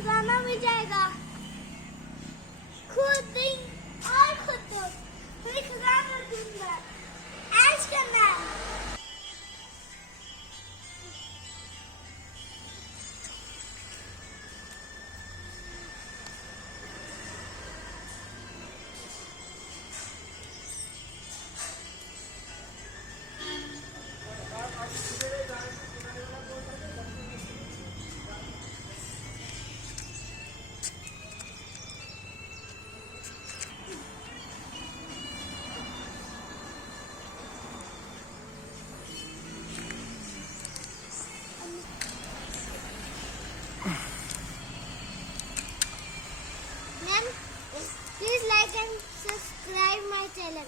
खजाना मिल जाएगा। खुद दिन और खुद दो, फिर खजाना दूंगा। ऐश करना है। Please like and subscribe my channel.